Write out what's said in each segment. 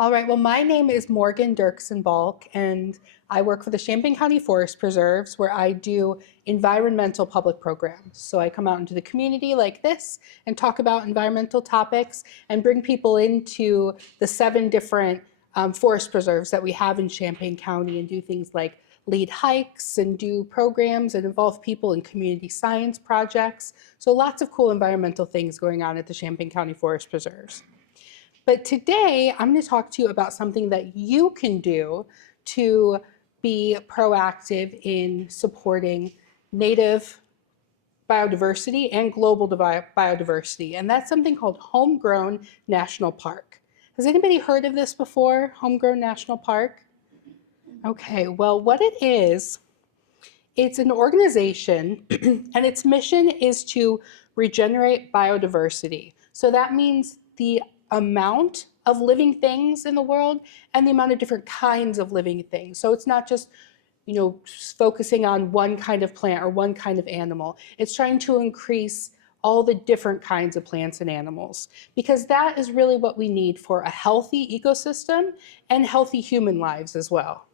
All right, well, my name is Morgan Duerksen-Balk, and I work for the Champaign County Forest Preserves, where I do environmental public programs. So I come out into the community like this and talk about environmental topics and bring people into the 7 different forest preserves that we have in Champaign County and do things like lead hikes and do programs and involve people in community science projects. So lots of cool environmental things going on at the Champaign County Forest Preserves. But today, I'm going to talk to you about something that you can do to be proactive in supporting native biodiversity and global biodiversity. And that's something called Homegrown National Park. Has anybody heard of this before, Homegrown National Park? Okay, well, what it is, it's an organization and its mission is to regenerate biodiversity. So that means the amount of living things in the world and the amount of different kinds of living things. So it's not just, focusing on one kind of plant or one kind of animal. It's trying to increase all the different kinds of plants and animals, because that is really what we need for a healthy ecosystem and healthy human lives as well.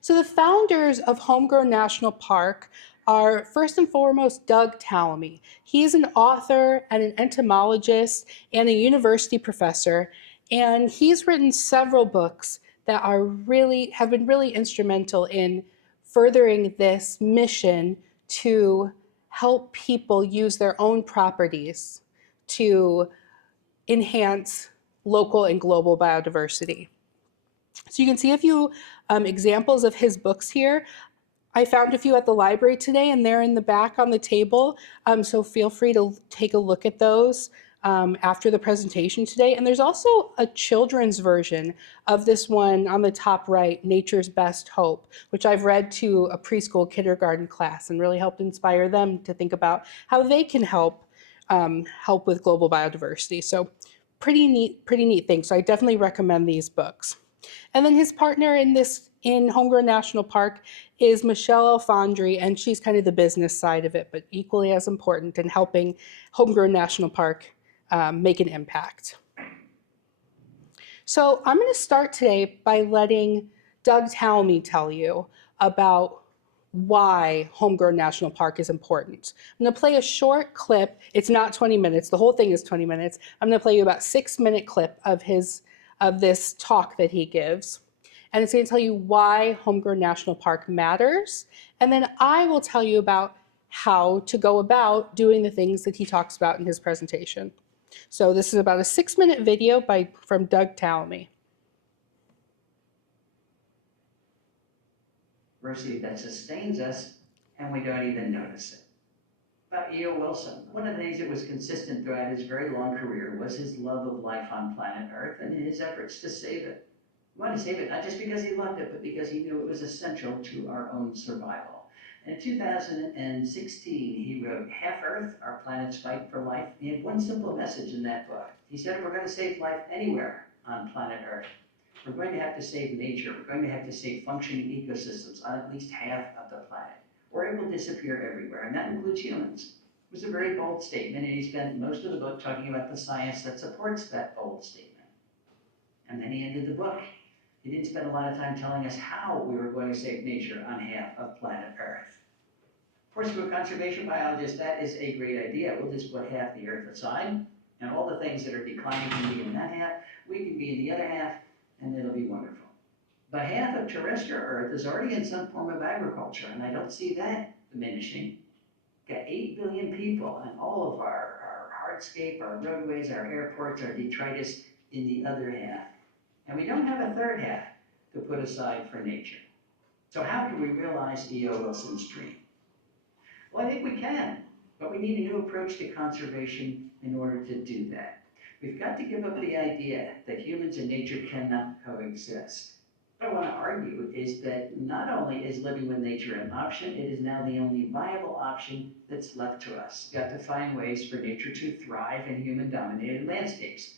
So the founders of Homegrown National Park are first and foremost Doug Tallamy. He's an author and an entomologist and a university professor, and he's written several books that have been really instrumental in furthering this mission to help people use their own properties to enhance local and global biodiversity. So you can see a few examples of his books here. I found a few at the library today, and they're in the back on the table. So feel free to take a look at those after the presentation today. And there's also a children's version of this one on the top right, Nature's Best Hope, which I've read to a preschool kindergarten class and really helped inspire them to think about how they can help with global biodiversity. So pretty neat thing. So I definitely recommend these books. And then his partner in Homegrown National Park is Michelle Alfondri, and she's kind of the business side of it, but equally as important in helping Homegrown National Park make an impact. So I'm going to start today by letting Doug Tallamy tell you about why Homegrown National Park is important. I'm going to play a short clip. It's not 20 minutes. The whole thing is 20 minutes. I'm going to play you about 6-minute clip of this talk that he gives. And it's going to tell you why Homegrown National Park matters. And then I will tell you about how to go about doing the things that he talks about in his presentation. So this is about a 6-minute video from Doug Tallamy. Diversity that sustains us, and we don't even notice it. About E.O. Wilson, one of the things that was consistent throughout his very long career was his love of life on planet Earth and his efforts to save it. He wanted to save it not just because he loved it, but because he knew it was essential to our own survival. In 2016, he wrote Half Earth, Our Planet's Fight for Life. He had one simple message in that book. He said, if we're going to save life anywhere on planet Earth, we're going to have to save nature. We're going to have to save functioning ecosystems on at least half of the planet, or it will disappear everywhere, and that includes humans. It was a very bold statement, and he spent most of the book talking about the science that supports that bold statement. And then he ended the book. He didn't spend a lot of time telling us how we were going to save nature on half of planet Earth. Of course, to a conservation biologist, that is a great idea. We'll just put half the Earth aside, and all the things that are declining can be in that half, we can be in the other half, and it'll be wonderful. But half of terrestrial Earth is already in some form of agriculture, and I don't see that diminishing. We've got 8 billion people, and all of our hardscape, our roadways, our airports, our detritus in the other half. And we don't have a third half to put aside for nature. So how can we realize E.O. Wilson's dream? Well, I think we can, but we need a new approach to conservation in order to do that. We've got to give up the idea that humans and nature cannot coexist. What I want to argue is that not only is living with nature an option, it is now the only viable option that's left to us. We've got to find ways for nature to thrive in human-dominated landscapes.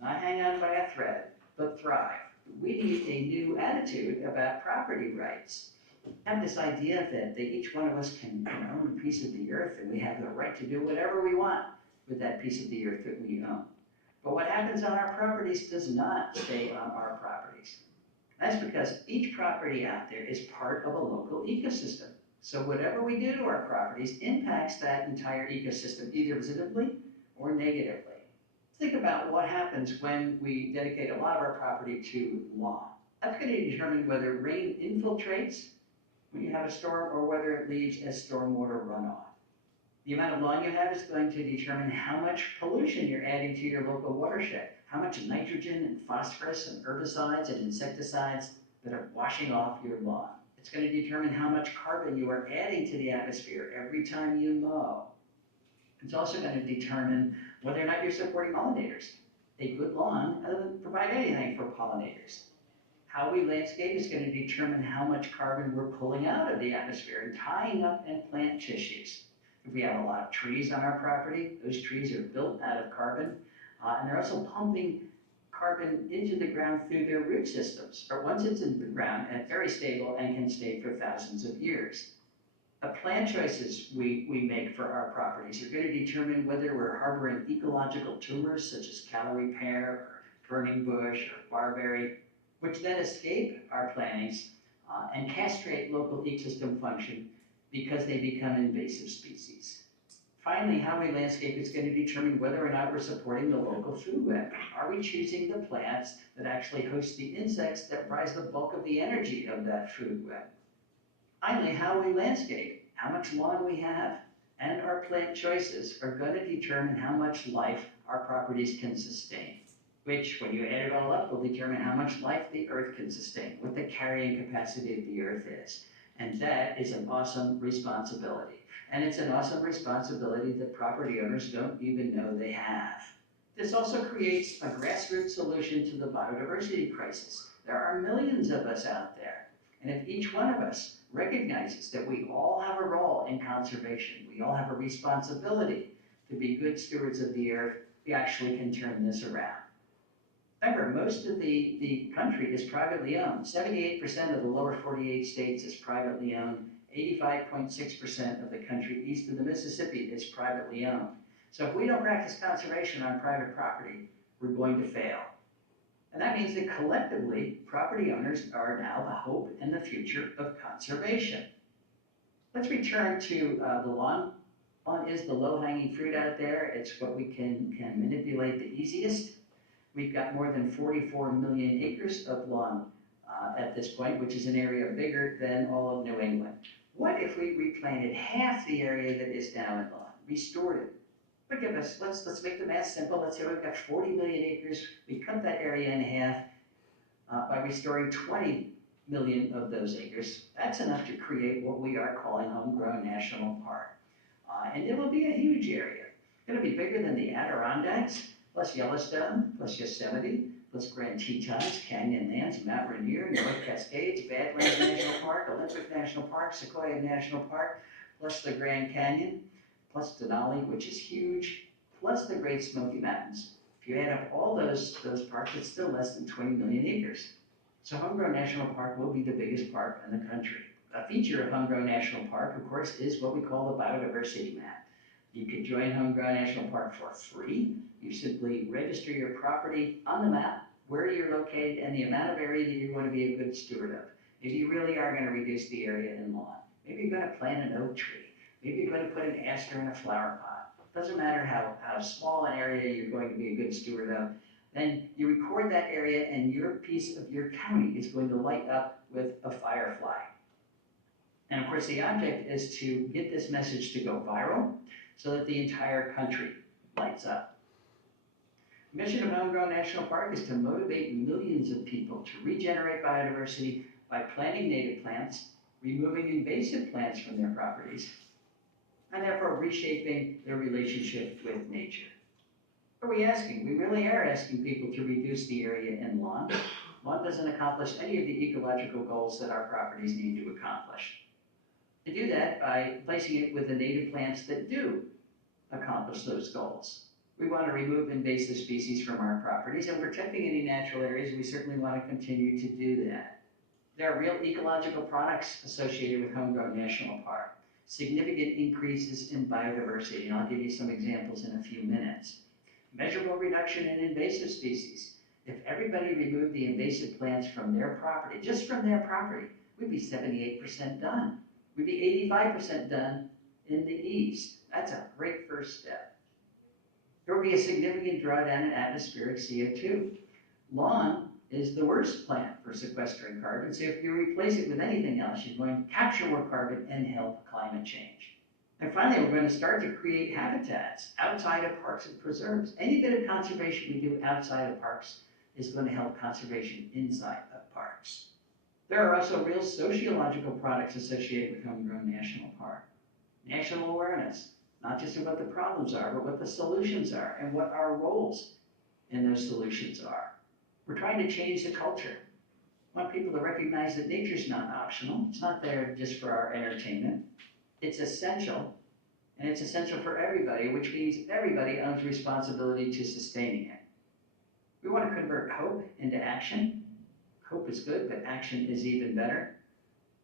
Not hang on by a thread, but thrive. We need a new attitude about property rights. We have this idea that each one of us can own a piece of the earth, and we have the right to do whatever we want with that piece of the earth that we own. But what happens on our properties does not stay on our properties. That's because each property out there is part of a local ecosystem. So whatever we do to our properties impacts that entire ecosystem, either positively or negatively. Think about what happens when we dedicate a lot of our property to lawn. That's going to determine whether rain infiltrates when you have a storm or whether it leaves as stormwater runoff. The amount of lawn you have is going to determine how much pollution you're adding to your local watershed, how much nitrogen and phosphorus and herbicides and insecticides that are washing off your lawn. It's going to determine how much carbon you are adding to the atmosphere every time you mow. It's also going to determine whether or not you're supporting pollinators. A good lawn doesn't provide anything for pollinators. How we landscape is going to determine how much carbon we're pulling out of the atmosphere and tying up in plant tissues. If we have a lot of trees on our property, those trees are built out of carbon, and they're also pumping carbon into the ground through their root systems. But once it's in the ground, it's very stable and can stay for thousands of years. The plant choices we make for our properties are going to determine whether we're harboring ecological tumors such as Callery pear, or burning bush, or barberry, which then escape our plantings and castrate local ecosystem function because they become invasive species. Finally, how we landscape is going to determine whether or not we're supporting the local food web. Are we choosing the plants that actually host the insects that provide the bulk of the energy of that food web? Finally, how we landscape, how much lawn we have, and our plant choices are going to determine how much life our properties can sustain, which, when you add it all up, will determine how much life the earth can sustain, what the carrying capacity of the earth is. And that is an awesome responsibility. And it's an awesome responsibility that property owners don't even know they have. This also creates a grassroots solution to the biodiversity crisis. There are millions of us out there. And if each one of us recognizes that we all have a role in conservation, we all have a responsibility to be good stewards of the earth, we actually can turn this around. Remember, most of the country is privately owned. 78% of the lower 48 states is privately owned. 85.6% of the country east of the Mississippi is privately owned. So if we don't practice conservation on private property, we're going to fail. And that means that collectively, property owners are now the hope and the future of conservation. Let's return to the lawn. Lawn is the low-hanging fruit out there. It's what we can manipulate the easiest. We've got more than 44 million acres of lawn at this point, which is an area bigger than all of New England. What if we replanted half the area that is now in lawn, restored it? Forgive us, let's make the math simple. Let's say we've got 40 million acres. We cut that area in half by restoring 20 million of those acres. That's enough to create what we are calling Homegrown National Park. And it will be a huge area. It's going to be bigger than the Adirondacks, plus Yellowstone, plus Yosemite, plus Grand Tetons, Canyonlands, Mount Rainier, North Cascades, Badlands National Park, Olympic National Park, Sequoia National Park, plus the Grand Canyon, plus Denali, which is huge, plus the Great Smoky Mountains. If you add up all those parks, it's still less than 20 million acres. So Homegrown National Park will be the biggest park in the country. A feature of Homegrown National Park, of course, is what we call the Biodiversity Map. You can join Homegrown National Park for free. You simply register your property on the map, where you're located, and the amount of area that you're going to be a good steward of. Maybe you really are going to reduce the area in lawn. Maybe you're going to plant an oak tree. Maybe you're going to put an aster in a flower pot. Doesn't matter how small an area you're going to be a good steward of. Then you record that area, and your piece of your county is going to light up with a firefly. And of course, the object is to get this message to go viral so that the entire country lights up. The mission of Homegrown National Park is to motivate millions of people to regenerate biodiversity by planting native plants, removing invasive plants from their properties, and therefore reshaping their relationship with nature. What are we asking? We really are asking people to reduce the area in lawn. Lawn doesn't accomplish any of the ecological goals that our properties need to accomplish. To do that by placing it with the native plants that do accomplish those goals. We want to remove invasive species from our properties, and protecting any natural areas, we certainly want to continue to do that. There are real ecological products associated with Homegrown National Park. Significant increases in biodiversity, and I'll give you some examples in a few minutes. Measurable reduction in invasive species. If everybody removed the invasive plants from their property, just from their property, we'd be 78% done. We'd be 85% done in the east. That's a great first step. There will be a significant drawdown in atmospheric CO2. Lawn is the worst plant for sequestering carbon, so if you replace it with anything else, you're going to capture more carbon and help climate change. And finally, we're going to start to create habitats outside of parks and preserves. Any bit of conservation we do outside of parks is going to help conservation inside of parks. There are also real sociological products associated with Homegrown National Park. National awareness, not just of what the problems are, but what the solutions are and what our roles in those solutions are. We're trying to change the culture. We want people to recognize that nature's not optional. It's not there just for our entertainment. It's essential, and it's essential for everybody, which means everybody owns responsibility to sustaining it. We want to convert hope into action. Hope is good, but action is even better.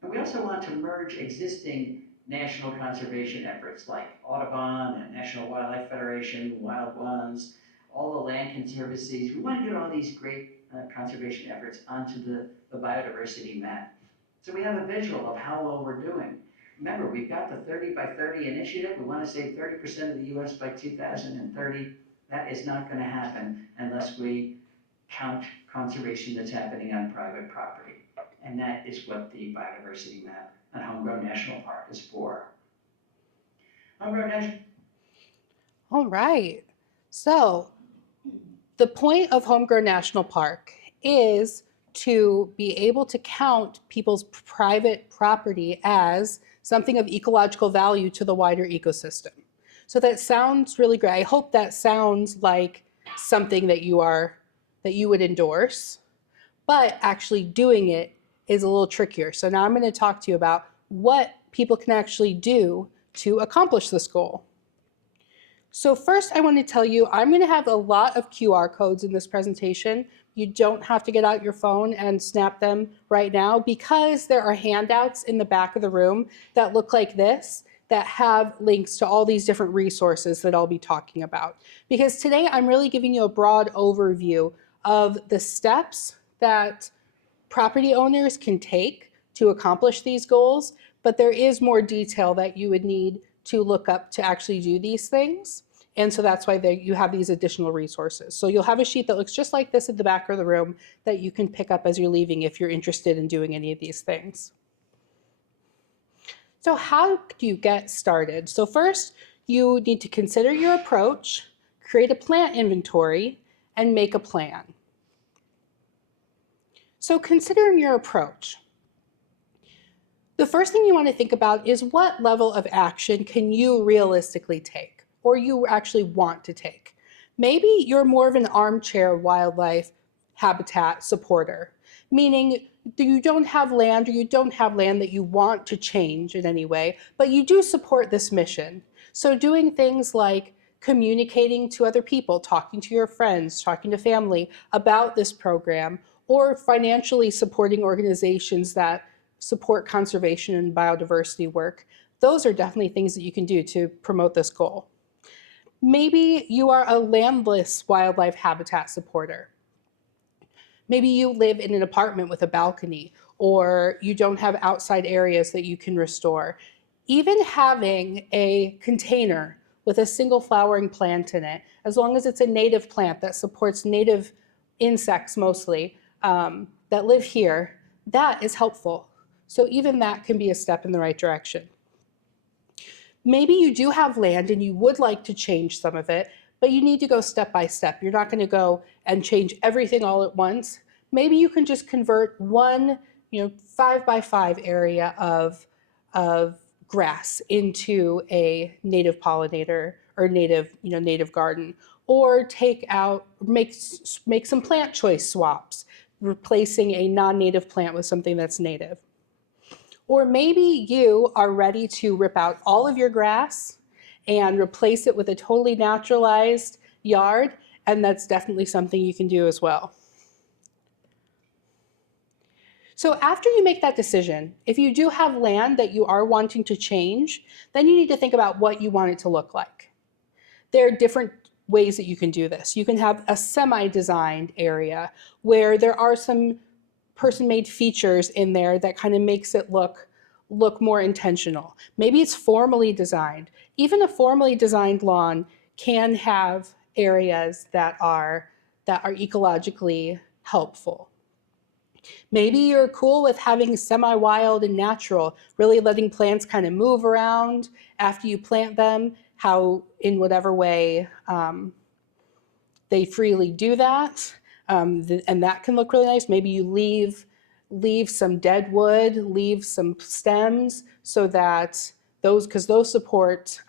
And we also want to merge existing national conservation efforts like Audubon and National Wildlife Federation, Wild Ones, all the land conservancies. We want to get all these great conservation efforts onto the biodiversity map. So we have a visual of how well we're doing. Remember, we've got the 30 by 30 initiative. We want to save 30% of the US by 2030. That is not going to happen unless we count conservation that's happening on private property. And that is what the biodiversity map and Homegrown National Park is for. Homegrown National. All right. So the point of Homegrown National Park is to be able to count people's private property as something of ecological value to the wider ecosystem. So that sounds really great. I hope that sounds like something that you would endorse, but actually doing it is a little trickier. So now I'm going to talk to you about what people can actually do to accomplish this goal. So first I want to tell you, I'm going to have a lot of QR codes in this presentation. You don't have to get out your phone and snap them right now because there are handouts in the back of the room that look like this that have links to all these different resources that I'll be talking about. Because today I'm really giving you a broad overview of the steps that property owners can take to accomplish these goals, but there is more detail that you would need to look up to actually do these things. And so that's why you have these additional resources. So you'll have a sheet that looks just like this at the back of the room that you can pick up as you're leaving if you're interested in doing any of these things. So how do you get started? So first, you need to consider your approach, create a plant inventory, and make a plan. So considering your approach, the first thing you want to think about is what level of action can you realistically take or you actually want to take. Maybe you're more of an armchair wildlife habitat supporter, meaning you don't have land or you don't have land that you want to change in any way, but you do support this mission. So doing things like communicating to other people, talking to your friends, talking to family about this program, or financially supporting organizations that support conservation and biodiversity work. Those are definitely things that you can do to promote this goal. Maybe you are a landless wildlife habitat supporter. Maybe you live in an apartment with a balcony, or you don't have outside areas that you can restore. Even having a container with a single flowering plant in it, as long as it's a native plant that supports native insects mostly, that live here, that is helpful. So even that can be a step in the right direction. Maybe you do have land and you would like to change some of it, but you need to go step by step. You're not going to go and change everything all at once. Maybe you can just convert one 5x5 area of grass into a native pollinator or native garden, or make some plant choice swaps, replacing a non-native plant with something that's native. Or maybe you are ready to rip out all of your grass and replace it with a totally naturalized yard, and that's definitely something you can do as well. So after you make that decision, if you do have land that you are wanting to change, then you need to think about what you want it to look like. There are different ways that you can do this. You can have a semi-designed area where there are some person-made features in there that kind of makes it look more intentional. Maybe it's formally designed. Even a formally designed lawn can have areas that are ecologically helpful. Maybe you're cool with having semi-wild and natural, really letting plants kind of move around after you plant them, how in whatever way they freely do that. And that can look really nice. Maybe you leave some dead wood, leave some stems so that because those support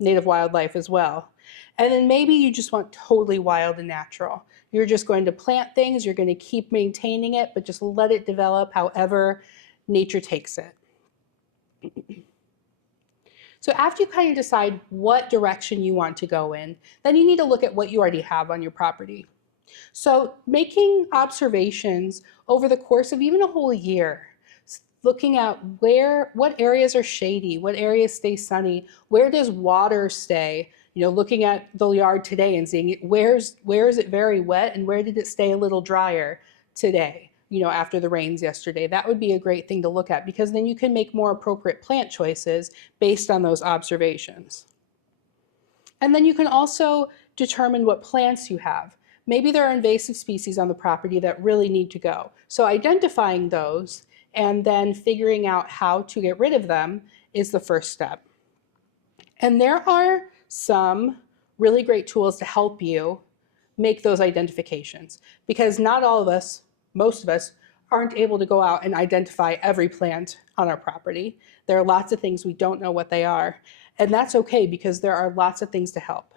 native wildlife as well. And then maybe you just want totally wild and natural. You're just going to plant things, you're going to keep maintaining it, but just let it develop however nature takes it. So after you kind of decide what direction you want to go in, then you need to look at what you already have on your property. So making observations over the course of even a whole year, looking at what areas are shady, what areas stay sunny, where does water stay, looking at the yard today and seeing where is it very wet and where did it stay a little drier today, after the rains yesterday. That would be a great thing to look at because then you can make more appropriate plant choices based on those observations. And then you can also determine what plants you have. Maybe there are invasive species on the property that really need to go. So identifying those and then figuring out how to get rid of them is the first step. And there are some really great tools to help you make those identifications because not all of us, most of us, aren't able to go out and identify every plant on our property. There are lots of things we don't know what they are, and that's okay because there are lots of things to help.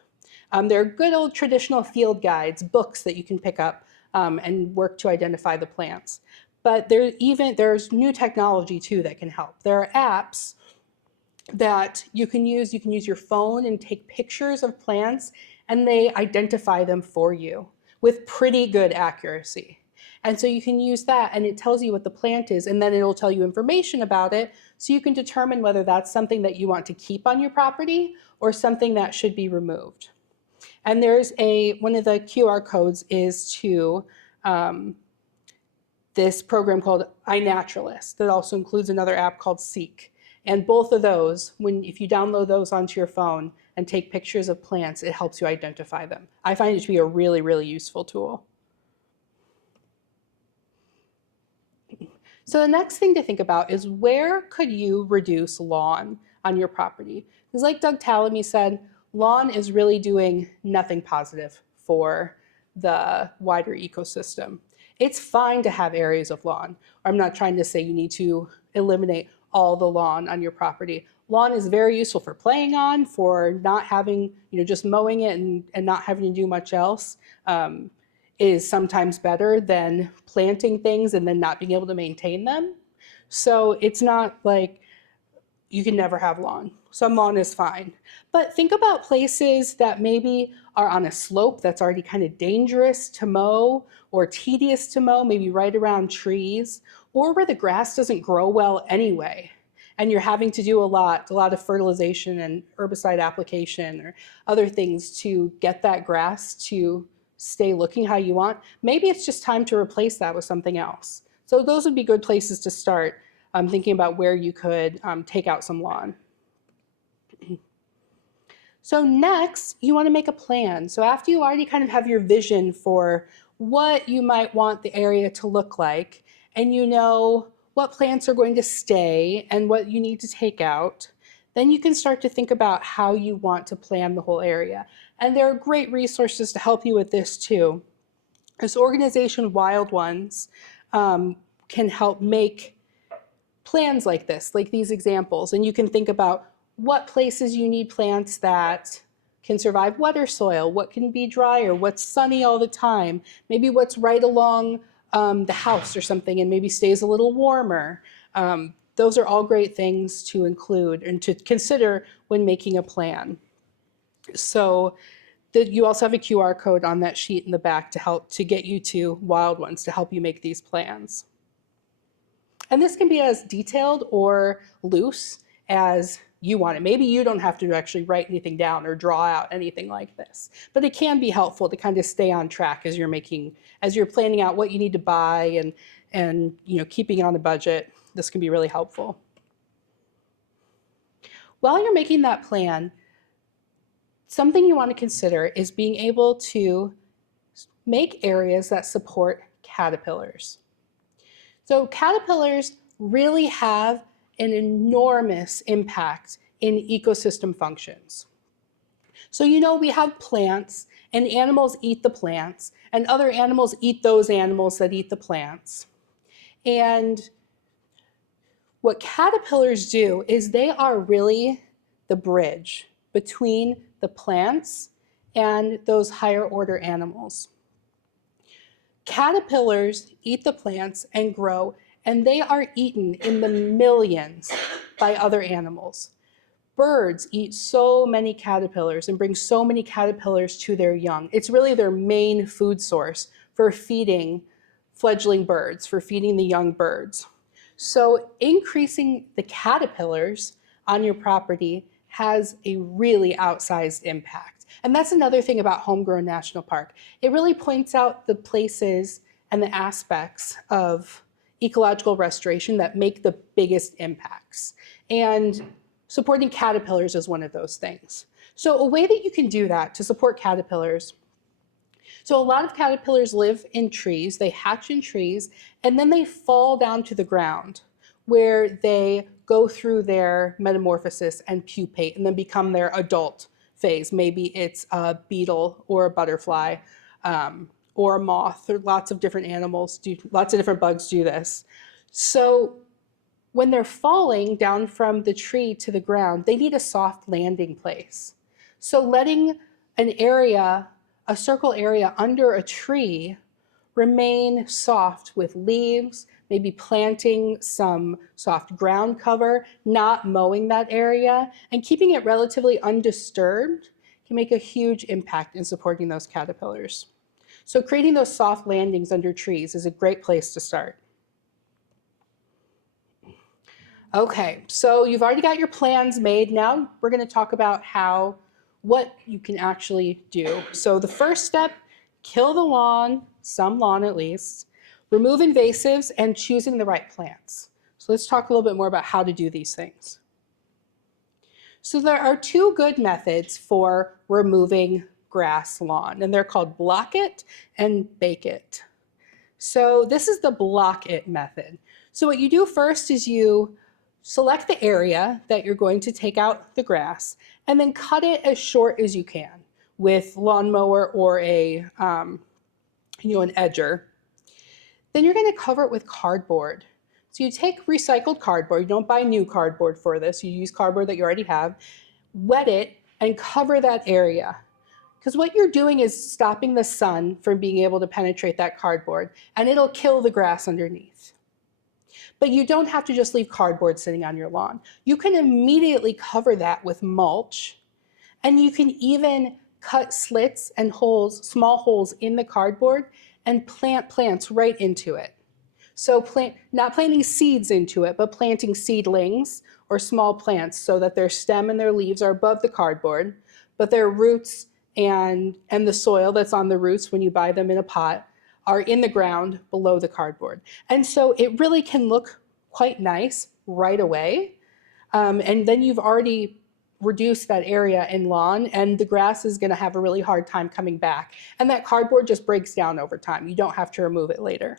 There are good old traditional field guides, books that you can pick up and work to identify the plants. But there's new technology too that can help. There are apps that you can use. You can use your phone and take pictures of plants and they identify them for you with pretty good accuracy. And so you can use that and it tells you what the plant is and then it'll tell you information about it so you can determine whether that's something that you want to keep on your property or something that should be removed. And there's one of the QR codes is to this program called iNaturalist that also includes another app called Seek. And both of those, if you download those onto your phone and take pictures of plants, it helps you identify them. I find it to be a really, really useful tool. So the next thing to think about is where could you reduce lawn on your property? Because like Doug Tallamy said, lawn is really doing nothing positive for the wider ecosystem. It's fine to have areas of lawn. I'm not trying to say you need to eliminate all the lawn on your property. Lawn is very useful for playing on, for not having, just mowing it and not having to do much else is sometimes better than planting things and then not being able to maintain them. So it's not like you can never have lawn. Some lawn is fine. But think about places that maybe are on a slope that's already kind of dangerous to mow or tedious to mow, maybe right around trees, or where the grass doesn't grow well anyway. And you're having to do a lot of fertilization and herbicide application or other things to get that grass to stay looking how you want. Maybe it's just time to replace that with something else. So those would be good places to start thinking about where you could take out some lawn. So next, you want to make a plan. So after you already kind of have your vision for what you might want the area to look like, and you know what plants are going to stay and what you need to take out, then you can start to think about how you want to plan the whole area. And there are great resources to help you with this too. This organization, Wild Ones, can help make plans like this, like these examples. And you can think about what places you need plants that can survive wetter soil, what can be drier, what's sunny all the time, maybe what's right along the house or something and maybe stays a little warmer. Those are all great things to include and to consider when making a plan. So you also have a QR code on that sheet in the back to get you to Wild Ones to help you make these plans. And this can be as detailed or loose as you want it. Maybe you don't have to actually write anything down or draw out anything like this, but it can be helpful to kind of stay on track as you're planning out what you need to buy and keeping on a budget. This can be really helpful. While you're making that plan, something you want to consider is being able to make areas that support caterpillars. So caterpillars really have an enormous impact in ecosystem functions. So we have plants, and animals eat the plants, and other animals eat those animals that eat the plants. And what caterpillars do is they are really the bridge between the plants and those higher order animals. Caterpillars eat the plants and grow, and they are eaten in the millions by other animals. Birds eat so many caterpillars and bring so many caterpillars to their young. It's really their main food source for feeding fledgling birds, for feeding the young birds. So increasing the caterpillars on your property has a really outsized impact. And that's another thing about Homegrown National Park. It really points out the places and the aspects of ecological restoration that make the biggest impacts. And supporting caterpillars is one of those things. So a way that you can do that to support caterpillars, so a lot of caterpillars live in trees, they hatch in trees, and then they fall down to the ground where they go through their metamorphosis and pupate and then become their adult phase. Maybe it's a beetle or a butterfly or a moth. There are lots of different animals, lots of different bugs do this. So when they're falling down from the tree to the ground, they need a soft landing place. So letting an area, a circle area under a tree, remain soft with leaves, maybe planting some soft ground cover, not mowing that area, and keeping it relatively undisturbed can make a huge impact in supporting those caterpillars. So creating those soft landings under trees is a great place to start. Okay, so you've already got your plans made. Now we're going to talk about what you can actually do. So the first step, kill the lawn, some lawn at least, remove invasives, and choosing the right plants. So let's talk a little bit more about how to do these things. So there are two good methods for removing grass lawn, and they're called block it and bake it. So this is the block it method. So what you do first is you select the area that you're going to take out the grass and then cut it as short as you can with lawnmower or an edger. Then you're going to cover it with cardboard. So you take recycled cardboard, you don't buy new cardboard for this, you use cardboard that you already have, wet it and cover that area. Because what you're doing is stopping the sun from being able to penetrate that cardboard, and it'll kill the grass underneath. But you don't have to just leave cardboard sitting on your lawn. You can immediately cover that with mulch, and you can even cut slits and holes, small holes in the cardboard, and plant plants right into it. So not planting seeds into it, but planting seedlings or small plants so that their stem and their leaves are above the cardboard, but their roots and the soil that's on the roots when you buy them in a pot are in the ground below the cardboard. And so it really can look quite nice right away. And then you've already reduced that area in lawn, and the grass is going to have a really hard time coming back. And that cardboard just breaks down over time. You don't have to remove it later.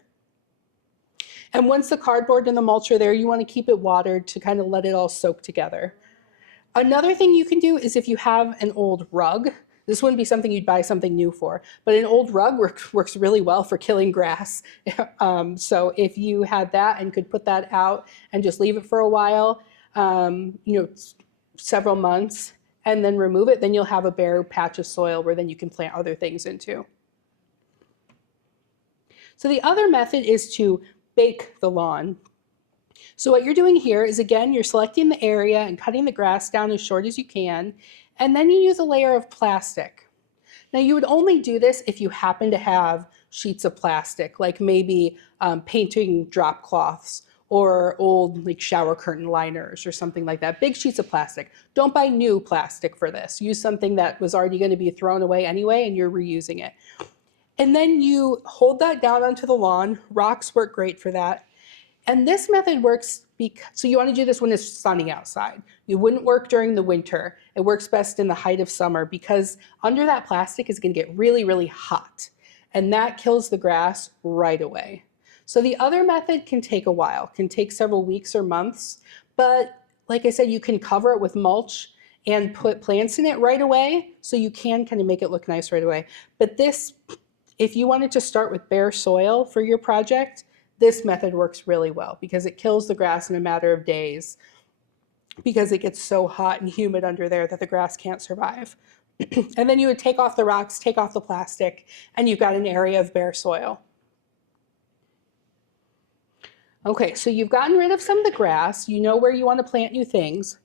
And once the cardboard and the mulch are there, you want to keep it watered to kind of let it all soak together. Another thing you can do is if you have an old rug, this wouldn't be something you'd buy something new for, but an old rug works really well for killing grass. So if you had that and could put that out and just leave it for a while, several months, and then remove it, then you'll have a bare patch of soil where then you can plant other things into. So the other method is to bake the lawn. So what you're doing here is, again, you're selecting the area and cutting the grass down as short as you can, and then you use a layer of plastic. Now you would only do this if you happen to have sheets of plastic, like maybe painting drop cloths or old like shower curtain liners or something like that. Big sheets of plastic. Don't buy new plastic for this. Use something that was already going to be thrown away anyway and you're reusing it. And then you hold that down onto the lawn. Rocks work great for that. And this method works so you want to do this when it's sunny outside. It wouldn't work during the winter. It works best in the height of summer because under that plastic is going to get really, really hot. And that kills the grass right away. So the other method can take a while, can take several weeks or months. But like I said, you can cover it with mulch and put plants in it right away. So you can kind of make it look nice right away. But this, if you wanted to start with bare soil for your project, this method works really well because it kills the grass in a matter of days because it gets so hot and humid under there that the grass can't survive. And then you would take off the rocks, take off the plastic, and you've got an area of bare soil. Okay, so you've gotten rid of some of the grass. You know where you want to plant new things.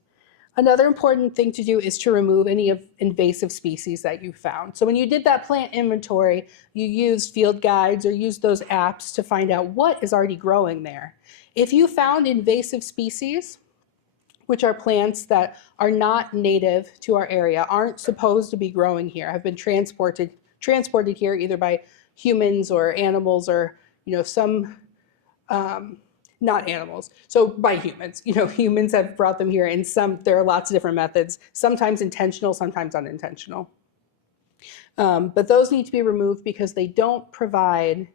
Another important thing to do is to remove any of invasive species that you found. So when you did that plant inventory, you used field guides or used those apps to find out what is already growing there. If you found invasive species, which are plants that are not native to our area, aren't supposed to be growing here, have been transported here either by humans or animals or some not animals, so by humans. Humans have brought them here, and there are lots of different methods, sometimes intentional, sometimes unintentional. But those need to be removed because they don't provide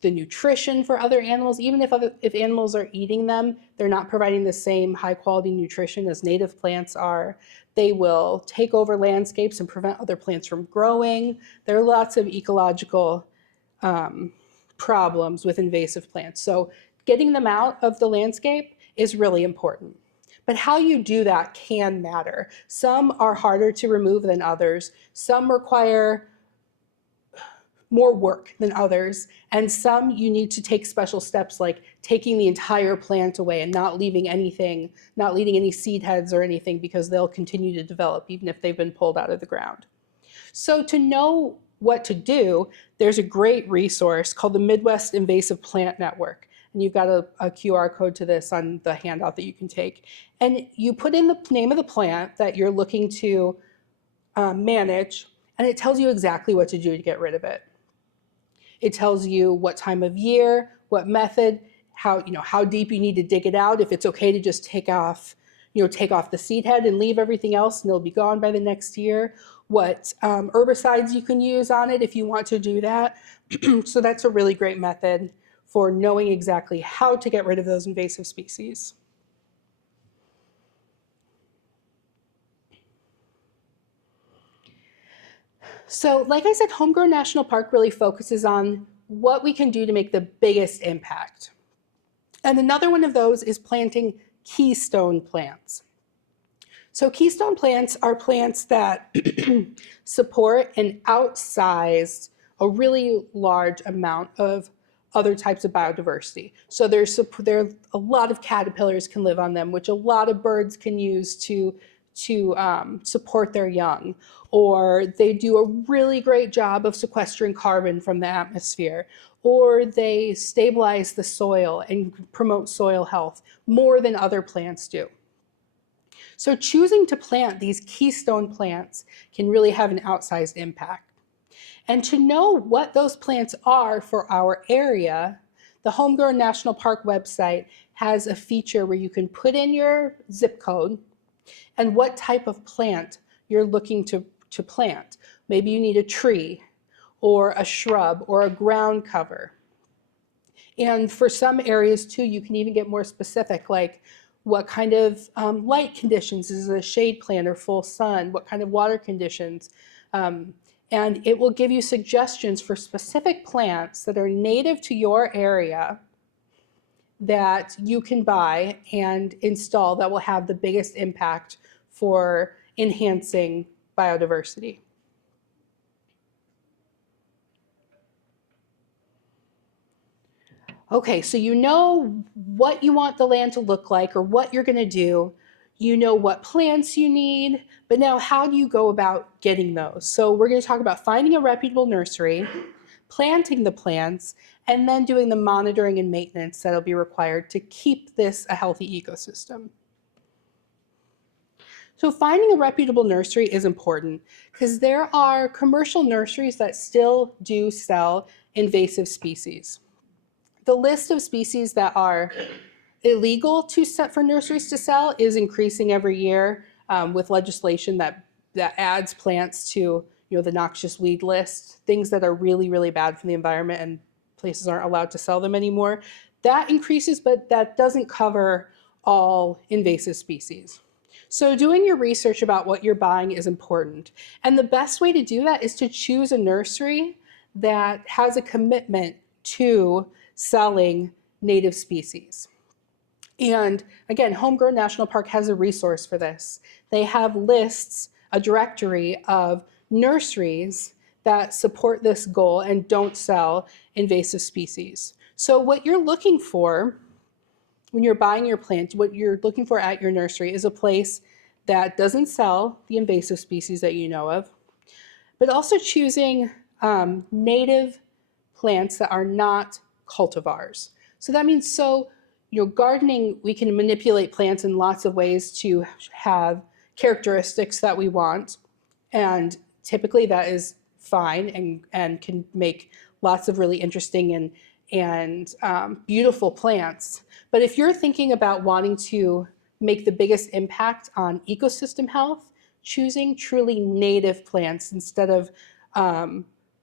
the nutrition for other animals. Even if animals are eating them, they're not providing the same high quality nutrition as native plants are. They will take over landscapes and prevent other plants from growing. There are lots of ecological problems with invasive plants. So getting them out of the landscape is really important. But how you do that can matter. Some are harder to remove than others. Some require more work than others. And some you need to take special steps like taking the entire plant away and not leaving anything, not leaving any seed heads or anything because they'll continue to develop even if they've been pulled out of the ground. So to know what to do, there's a great resource called the Midwest Invasive Plant Network. And you've got a QR code to this on the handout that you can take. And you put in the name of the plant that you're looking to manage, and it tells you exactly what to do to get rid of it. It tells you what time of year, what method, how deep you need to dig it out, if it's okay to just take off the seed head and leave everything else and it'll be gone by the next year, what herbicides you can use on it if you want to do that. So that's a really great method for knowing exactly how to get rid of those invasive species. So like I said, Homegrown National Park really focuses on what we can do to make the biggest impact. And another one of those is planting keystone plants. So keystone plants are plants that support an outsized, a really large amount of other types of biodiversity. So there are a lot of caterpillars can live on them, which a lot of birds can use to support their young. Or they do a really great job of sequestering carbon from the atmosphere. Or they stabilize the soil and promote soil health more than other plants do. So choosing to plant these keystone plants can really have an outsized impact. And to know what those plants are for our area, the Homegrown National Park website has a feature where you can put in your zip code and what type of plant you're looking to plant. Maybe you need a tree or a shrub or a ground cover. And for some areas too, you can even get more specific, like what kind of light conditions, is it a shade plant or full sun? What kind of water conditions? And it will give you suggestions for specific plants that are native to your area that you can buy and install that will have the biggest impact for enhancing biodiversity. Okay, so you know what you want the land to look like or what you're going to do. You know what plants you need, but now how do you go about getting those? So we're going to talk about finding a reputable nursery, planting the plants, and then doing the monitoring and maintenance that'll be required to keep this a healthy ecosystem. So finding a reputable nursery is important because there are commercial nurseries that still do sell invasive species. The list of species that are illegal for nurseries to sell is increasing every year with legislation that adds plants to the noxious weed list, things that are really, really bad for the environment and places aren't allowed to sell them anymore. That increases, but that doesn't cover all invasive species. So doing your research about what you're buying is important. And the best way to do that is to choose a nursery that has a commitment to selling native species. And again, Homegrown National Park has a resource for this. They have lists, a directory of nurseries that support this goal and don't sell invasive species. So what you're looking for when you're buying your plant, what you're looking for at your nursery is a place that doesn't sell the invasive species that you know of, but also choosing native plants that are not cultivars. So that means gardening, we can manipulate plants in lots of ways to have characteristics that we want. And typically that is fine and can make lots of really interesting and beautiful plants. But if you're thinking about wanting to make the biggest impact on ecosystem health, choosing truly native plants instead of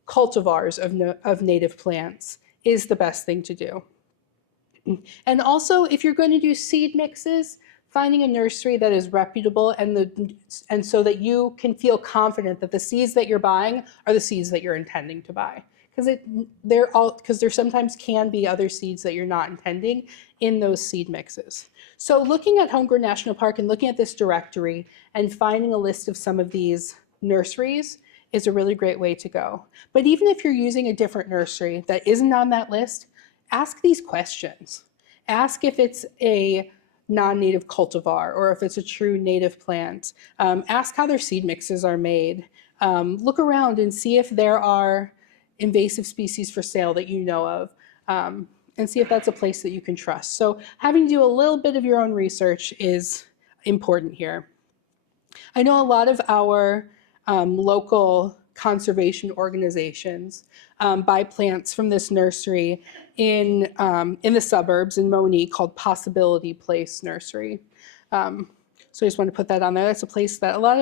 cultivars of native plants is the best thing to do. And also, if you're going to do seed mixes, finding a nursery that is reputable and so that you can feel confident that the seeds that you're buying are the seeds that you're intending to buy. Because there sometimes can be other seeds that you're not intending in those seed mixes. So looking at Homegrown National Park and looking at this directory and finding a list of some of these nurseries is a really great way to go. But even if you're using a different nursery that isn't on that list, ask these questions. Ask if it's a non-native cultivar or if it's a true native plant. Ask how their seed mixes are made. Look around and see if there are invasive species for sale that you know of, and see if that's a place that you can trust. So having to do a little bit of your own research is important here. I know a lot of our local conservation organizations buy plants from this nursery in the suburbs in Monique called Possibility Place Nursery. So I just want to put that on there. That's a place that a lot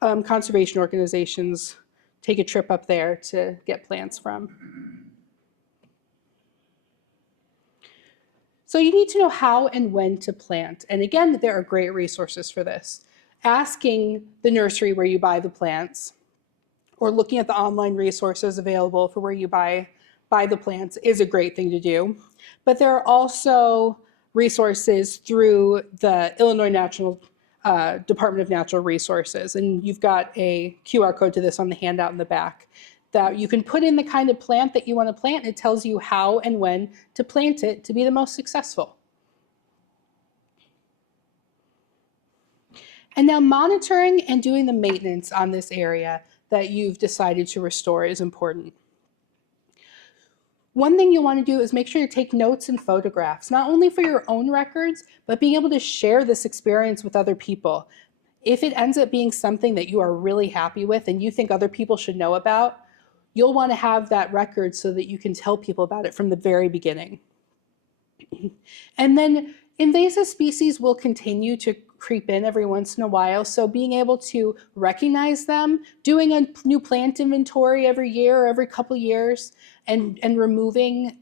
of conservation organizations take a trip up there to get plants from. So you need to know how and when to plant. And again, there are great resources for this. Asking the nursery where you buy the plants or looking at the online resources available for where you buy the plants is a great thing to do. But there are also resources through the Illinois Department of Natural Resources. And you've got a QR code to this on the handout in the back that you can put in the kind of plant that you want to plant. It tells you how and when to plant it to be the most successful. And now monitoring and doing the maintenance on this area that you've decided to restore is important. One thing you want to do is make sure you take notes and photographs, not only for your own records, but being able to share this experience with other people. If it ends up being something that you are really happy with and you think other people should know about, you'll want to have that record so that you can tell people about it from the very beginning. And then invasive species will continue to creep in every once in a while, so being able to recognize them, doing a new plant inventory every year or every couple years, and removing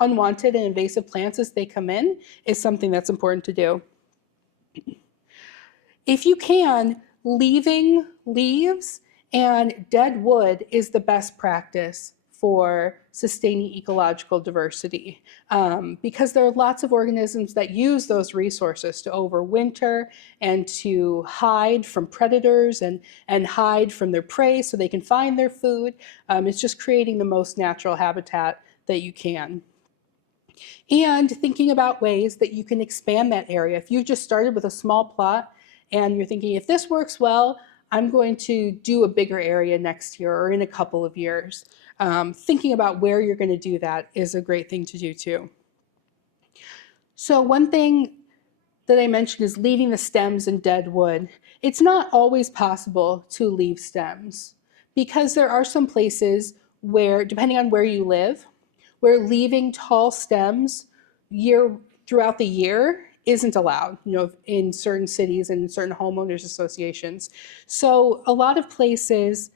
unwanted and invasive plants as they come in is something that's important to do. If you can, leaving leaves and dead wood is the best practice for sustaining ecological diversity because there are lots of organisms that use those resources to overwinter and to hide from predators and hide from their prey so they can find their food. It's just creating the most natural habitat that you can. And thinking about ways that you can expand that area. If you've just started with a small plot and you're thinking, if this works well, I'm going to do a bigger area next year or in a couple of years. thinking about where you're going to do that is a great thing to do too. So one thing that I mentioned is leaving the stems and dead wood. It's not always possible to leave stems because there are some places where, depending on where you live, where leaving tall stems throughout the year isn't allowed, in certain cities and certain homeowners associations. So a lot of places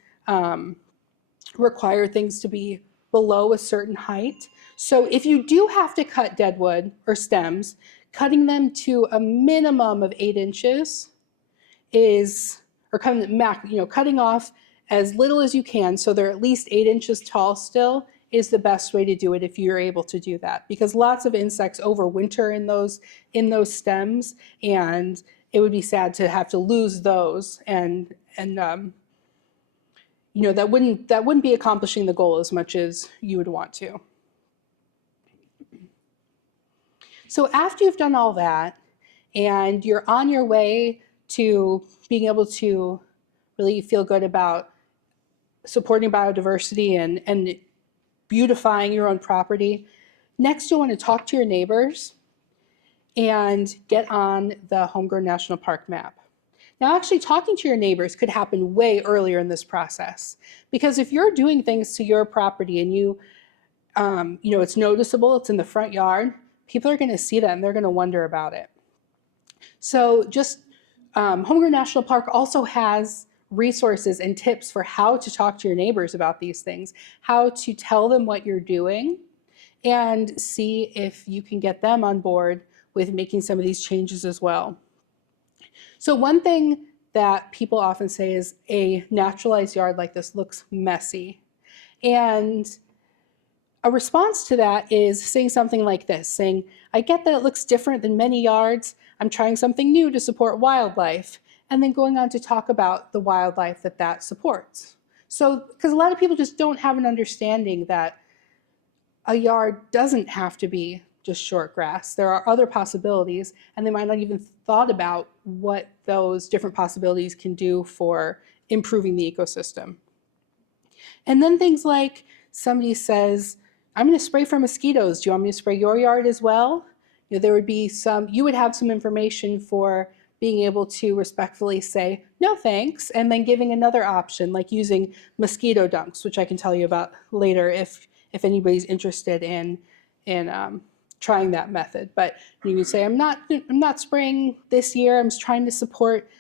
require things to be below a certain height. So if you do have to cut deadwood or stems, cutting them to a minimum of 8 inches is, or cutting off as little as you can so they're at least 8 inches tall still is the best way to do it if you're able to do that, because lots of insects overwinter in those stems, and it would be sad to have to lose those, and that wouldn't be accomplishing the goal as much as you would want to. So after you've done all that and you're on your way to being able to really feel good about supporting biodiversity and beautifying your own property, next you'll want to talk to your neighbors and get on the Homegrown National Park map. Now, actually talking to your neighbors could happen way earlier in this process, because if you're doing things to your property and it's noticeable, it's in the front yard, people are going to see that and they're going to wonder about it. So Homegrown National Park also has resources and tips for how to talk to your neighbors about these things, how to tell them what you're doing, and see if you can get them on board with making some of these changes as well. So one thing that people often say is a naturalized yard like this looks messy. And a response to that is saying something like this, saying, I get that it looks different than many yards. I'm trying something new to support wildlife. And then going on to talk about the wildlife that supports. So, because a lot of people just don't have an understanding that a yard doesn't have to be just short grass. There are other possibilities, and they might not even thought about what those different possibilities can do for improving the ecosystem. And then things like somebody says, I'm going to spray for mosquitoes. Do you want me to spray your yard as well? You would have some information for being able to respectfully say, no thanks, and then giving another option, like using mosquito dunks, which I can tell you about later if anybody's interested in trying that method. But you can say, I'm not spraying this year. I'm just trying to support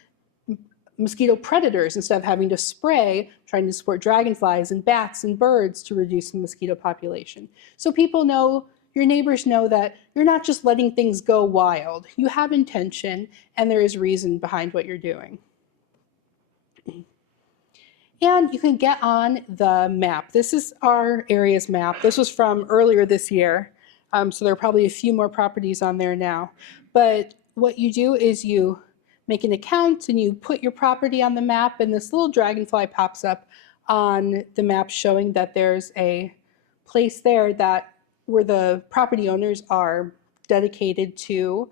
mosquito predators instead of having to spray, I'm trying to support dragonflies and bats and birds to reduce the mosquito population. So people know, your neighbors know that you're not just letting things go wild. You have intention and there is reason behind what you're doing. And you can get on the map. This is our area's map. This was from earlier this year. So there are probably a few more properties on there now. But what you do is you make an account and you put your property on the map, and this little dragonfly pops up on the map showing that there's a place there where the property owners are dedicated to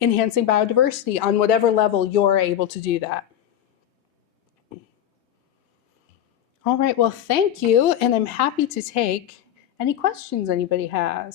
enhancing biodiversity on whatever level you're able to do that. All right, well, thank you, and I'm happy to take any questions anybody has.